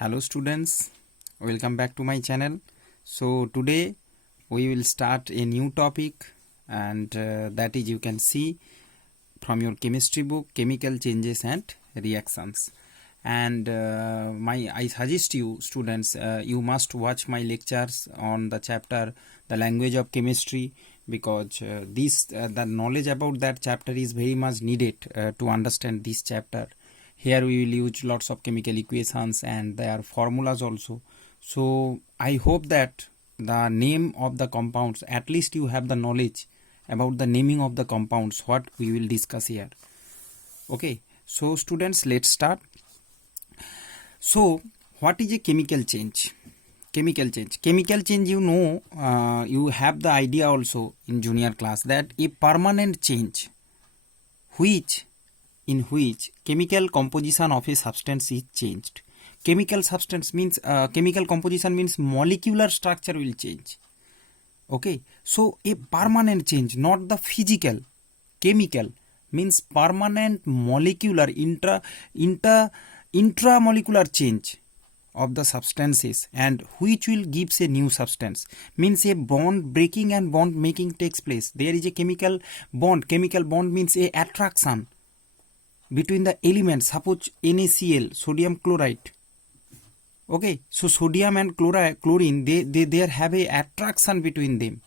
Hello students, welcome back to my channel. So today we will start a new topic, and that is, you can see from your chemistry book, chemical changes and reactions. And I suggest you students, you must watch my lectures on the chapter the language of chemistry, because the knowledge about that chapter is very much needed to understand this chapter. Here we will use lots of chemical equations and their formulas also. So I hope that the name of the compounds, at least you have the knowledge about the naming of the compounds, what we will discuss here. Okay, so students, let's start. So what is a chemical change? Chemical change, you have the idea also in junior class, that a permanent change in which chemical composition of a substance is changed. Chemical composition means molecular structure will change. Okay, so a permanent change, not the physical. Chemical means permanent molecular intramolecular change of the substances, and which will gives a new substance. Means a bond breaking and bond making takes place. There is a chemical bond. Chemical bond means a attraction between the elements. Suppose NaCl, sodium chloride. Okay, so sodium and chlorine, they have a attraction between them.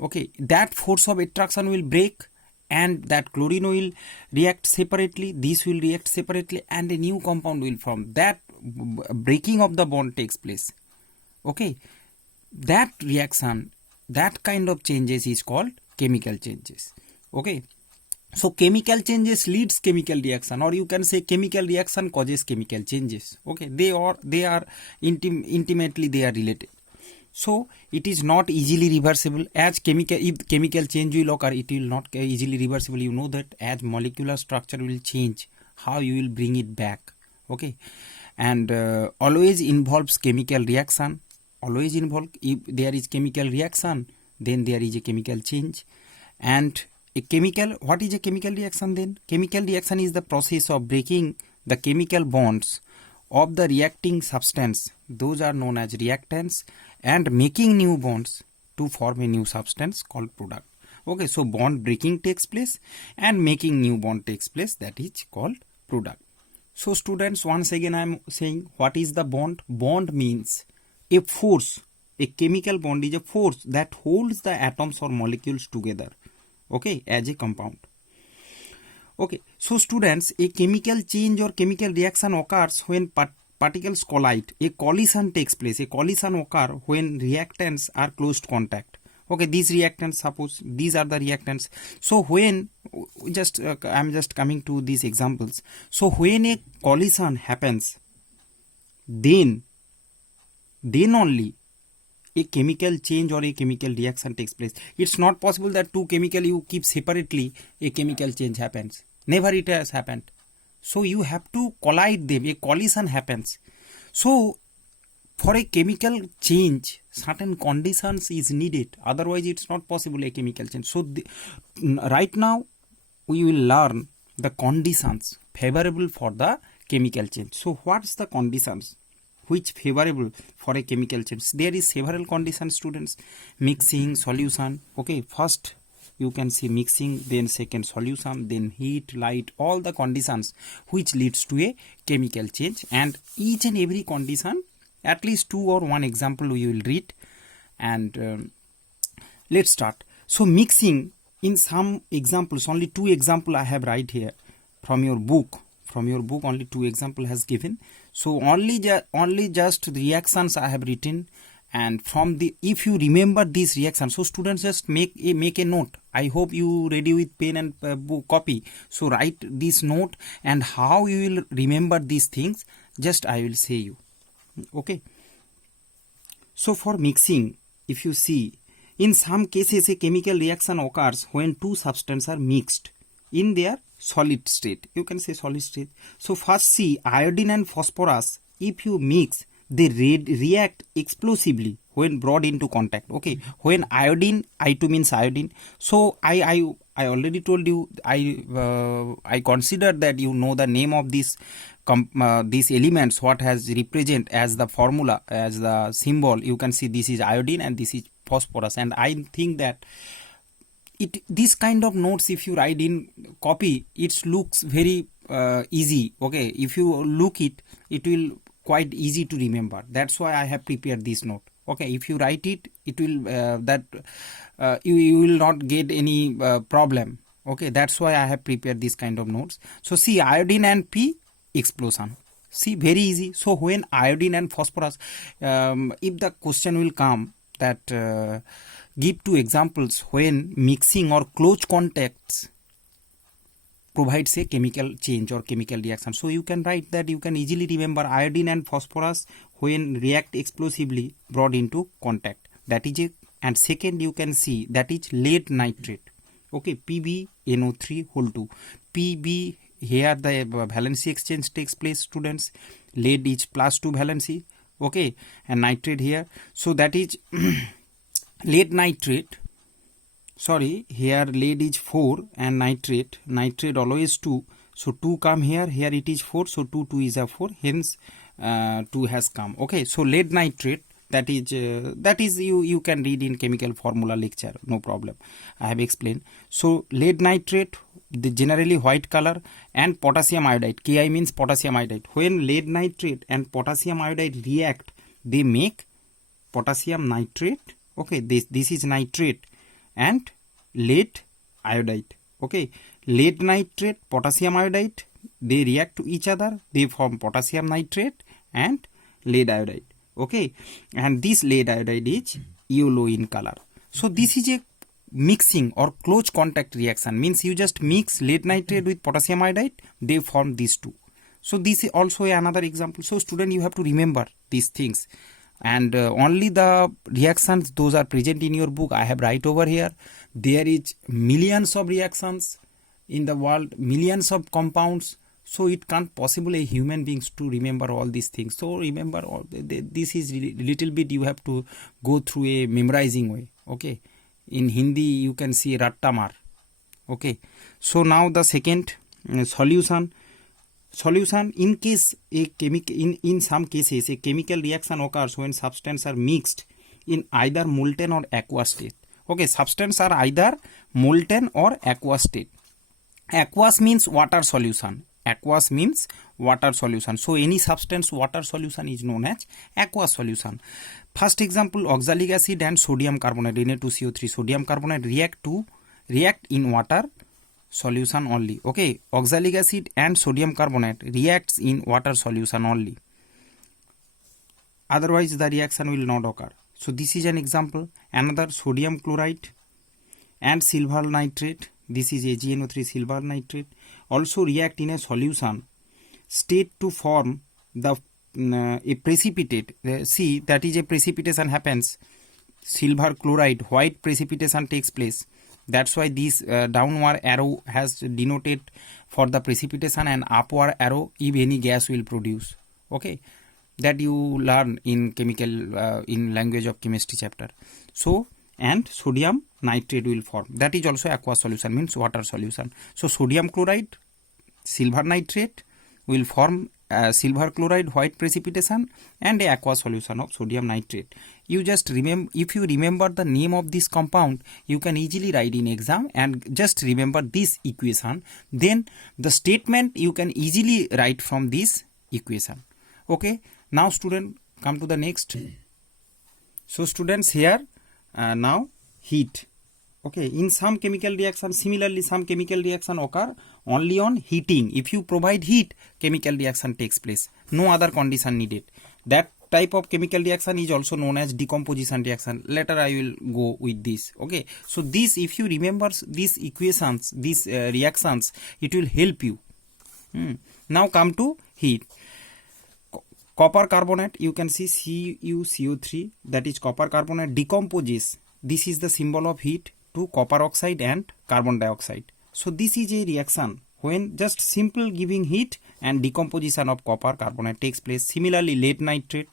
Okay, that force of attraction will break, and that chlorine will react separately, this will react separately, and a new compound will form. That breaking of the bond takes place. Okay, that reaction, that kind of changes is called chemical changes. Okay, so chemical changes leads chemical reaction, or you can say chemical reaction causes chemical changes. Okay, they are intimately they are related. So it is not easily reversible. If chemical change will occur, it will not easily reversible. You know that as molecular structure will change, how you will bring it back. Okay, and always involves chemical reaction. Always involve, if there is chemical reaction, then there is a chemical change. And what is a chemical reaction then? Chemical reaction is the process of breaking the chemical bonds of the reacting substance. Those are known as reactants, and making new bonds to form a new substance called product. Okay, so bond breaking takes place and making new bond takes place, that is called product. So students, once again I am saying, what is the bond? Bond means a force. A chemical bond is a force that holds the atoms or molecules together, okay, as a compound. Okay, so students, a chemical change or chemical reaction occurs when particles collide. A collision takes place. A collision occurs when reactants are close to contact. Okay, these reactants, suppose these are the reactants. So when I'm just coming to these examples. So when a collision happens, then only a chemical change or a chemical reaction takes place. It's not possible that two chemical you keep separately, a chemical change happens. Never it has happened. So you have to collide them, a collision happens. So for a chemical change, certain conditions is needed. Otherwise it's not possible a chemical change. So right now we will learn the conditions favorable for the chemical change. So what's the conditions which favorable for a chemical change? There is several conditions, students. Mixing, solution. Okay, first you can see mixing, then second solution, then heat, light, all the conditions which leads to a chemical change. And each and every condition, at least two or one example we will read. And let's start. So mixing, in some examples, only two example I have right here from your book. Only two example has given. So only just reactions I have written, and from if you remember these reactions, so students, just make a note. I hope you ready with pen and book copy. So write this note, and how you will remember these things, just I will say you. Okay, so for mixing, if you see, in some cases a chemical reaction occurs when two substances are mixed in their solid state. You can say solid state. So first see, iodine and phosphorus, if you mix, they react explosively when brought into contact. Okay, when iodine, I2 means iodine. So I I already told you, I consider that you know the name of these elements, what has represent as the formula, as the symbol. You can see this is iodine and this is phosphorus, and I think that this kind of notes, if you write in copy, it looks very easy. Okay, if you look it will quite easy to remember. That's why I have prepared this note. Okay, if you write it, it will you will not get any problem. Okay, that's why I have prepared this kind of notes. So see, iodine and P, explosion. See, very easy. So when iodine and phosphorus, if the question will come that give two examples when mixing or close contacts provides a chemical change or chemical reaction. So you can write that, you can easily remember iodine and phosphorus when react explosively brought into contact. That is it. And second, you can see that is lead nitrate. Okay, PbNO3 whole 2. Pb, here the valency exchange takes place, students. Lead is +2 valency. Okay, and nitrate here. So that is lead nitrate. Sorry, here lead is 4 and nitrate always 2. So 2 come here it is 4. So 2 is a 4. Hence 2 has come. Okay, so lead nitrate, that is you can read in chemical formula lecture, no problem. I have explained. So lead nitrate, the generally white color, and potassium iodide. Ki means potassium iodide. When lead nitrate and potassium iodide react, they make potassium nitrate. Okay, this is nitrate and lead iodide. Okay, lead nitrate, potassium iodide, they react to each other, they form potassium nitrate and lead iodide. Okay, and this lead iodide is yellow in color. So this is a mixing or close contact reaction, means you just mix lead nitrate with potassium iodide, they form these two. So this is also another example. So student, you have to remember these things, and only the reactions those are present in your book I have write over here. There is millions of reactions in the world, millions of compounds, so it can't possible a human beings to remember all these things. So remember all this is little bit you have to go through a memorizing way. Okay, in Hindi you can see Rattamar. Okay, so now the second solution. In case a chemical, in some cases a chemical reaction occurs when substances are mixed in either molten or aqueous state. Okay, substances are either molten or aqueous state. Aqueous means water solution. Aqueous means water solution. So any substance water solution is known as aqueous solution. First example, oxalic acid and sodium carbonate, Na2CO3. Sodium carbonate react in water solution only. Okay, oxalic acid and sodium carbonate reacts in water solution only, otherwise the reaction will not occur. So this is an example. Another, sodium chloride and silver nitrate, this is AgNO3 silver nitrate, also react in a solution state to form the a precipitate. See, that is a precipitation happens. Silver chloride, white precipitation takes place. That's why this downward arrow has denoted for the precipitation, and upward arrow if any gas will produce. Okay, that you learn in chemical in language of chemistry chapter. So, and sodium nitrate will form. That is also aqueous solution, means water solution. So sodium chloride, silver nitrate will form silver chloride, white precipitation, and a aqueous solution of sodium nitrate. You just remember, if you remember the name of this compound, you can easily write in exam, and just remember this equation. Then the statement you can easily write from this equation. Okay, now student, come to the next. So students, here now heat. Okay, in some chemical reaction, similarly some chemical reaction occur only on heating. If you provide heat, chemical reaction takes place. No other condition needed. That type of chemical reaction is also known as decomposition reaction. Later I will go with this. Okay, so this, if you remember these equations, these reactions, it will help you. Now come to heat. Copper carbonate, you can see CuCO3, that is copper carbonate, decomposes. This is the symbol of heat to copper oxide and carbon dioxide. So this is a reaction when just simple giving heat and decomposition of copper carbonate takes place. Similarly, lead nitrate,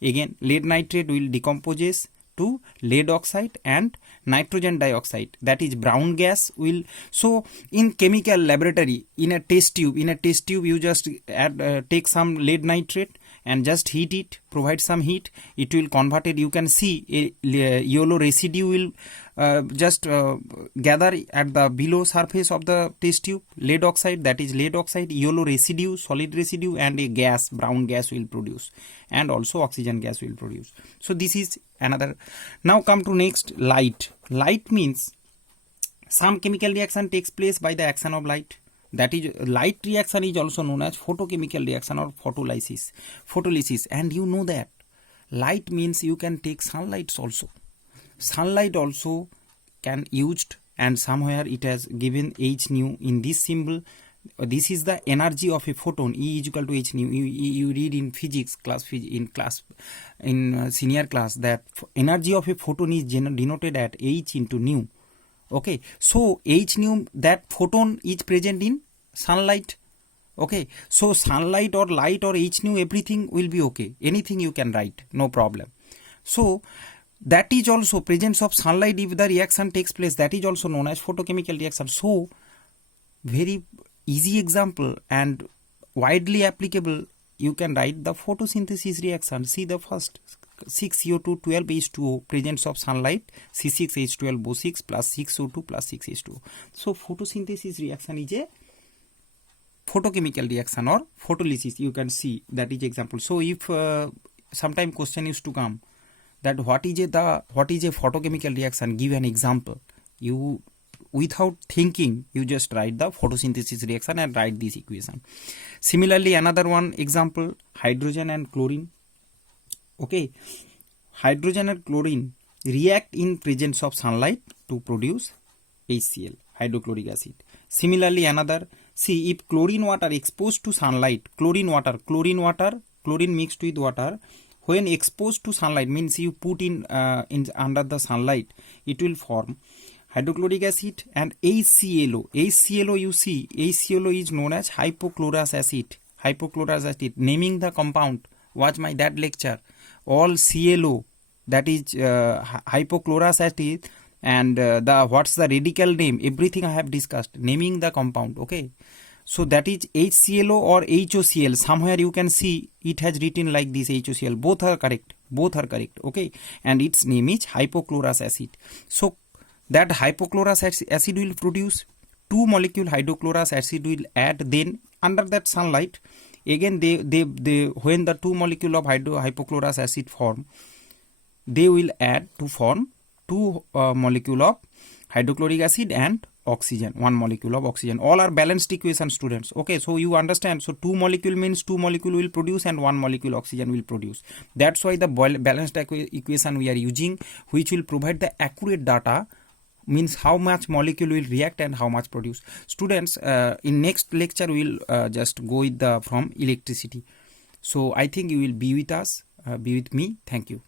again lead nitrate will decomposes to lead oxide and nitrogen dioxide, that is brown gas will. So in chemical laboratory, in a test tube you just take some lead nitrate and just heat it, provide some heat, it will convert it. You can see a yellow residue will just gather at the below surface of the test tube, lead oxide, that is lead oxide, yellow residue, solid residue, and a gas, brown gas will produce, and also oxygen gas will produce. So this is another. Now come to next, light. Light means some chemical reaction takes place by the action of light. That is, light reaction is also known as photochemical reaction or photolysis. And you know that light means you can take sunlight also. Sunlight also can used, and somewhere it has given h nu in this symbol. This is the energy of a photon, E is equal to h nu. You read in physics in senior class that energy of a photon is denoted at h into nu. Okay, so h nu, that photon is present in sunlight. Okay, so sunlight or light or h nu, everything will be okay. Anything you can write, no problem. So that is also presence of sunlight. If the reaction takes place, that is also known as photochemical reaction. So very easy example and widely applicable, you can write the photosynthesis reaction. See the first, 6CO2 12H2O, presence of sunlight, C6H12O6 plus 6O2 plus 6H2O. So photosynthesis reaction is a photochemical reaction or photolysis. You can see that is example. So if sometime question is to come that what is a photochemical reaction, give an example. You, without thinking, you just write the photosynthesis reaction and write this equation. Similarly, another one example, hydrogen and chlorine. Okay, hydrogen and chlorine react in presence of sunlight to produce HCl, hydrochloric acid. Similarly, another, see, if chlorine water exposed to sunlight, chlorine mixed with water, when exposed to sunlight, means you put in under the sunlight, it will form hydrochloric acid and HClO. HClO, you see, HClO is known as hypochlorous acid. Hypochlorous acid, naming the compound, watch my that lecture. All ClO, that is hypochlorous acid, and the what's the radical name, everything I have discussed, naming the compound. Okay, so that is HClO or HOCl. Somewhere you can see it has written like this, HOCl. Both are correct. Okay, and its name is hypochlorous acid. So that hypochlorous acid will produce 2 molecule hydrochlorous acid will add, then under that sunlight again they when the 2 molecule of hypochlorous acid form, they will add to form 2 molecule of hydrochloric acid and oxygen, 1 molecule of oxygen. All are balanced equation, students. Okay, so you understand. So 2 molecule means 2 molecule will produce and 1 molecule oxygen will produce. That's why the balanced equation we are using, which will provide the accurate data, means how much molecule will react and how much produce. Students, in next lecture we will just go with the from electricity. So I think you will be with us, be with me. Thank you.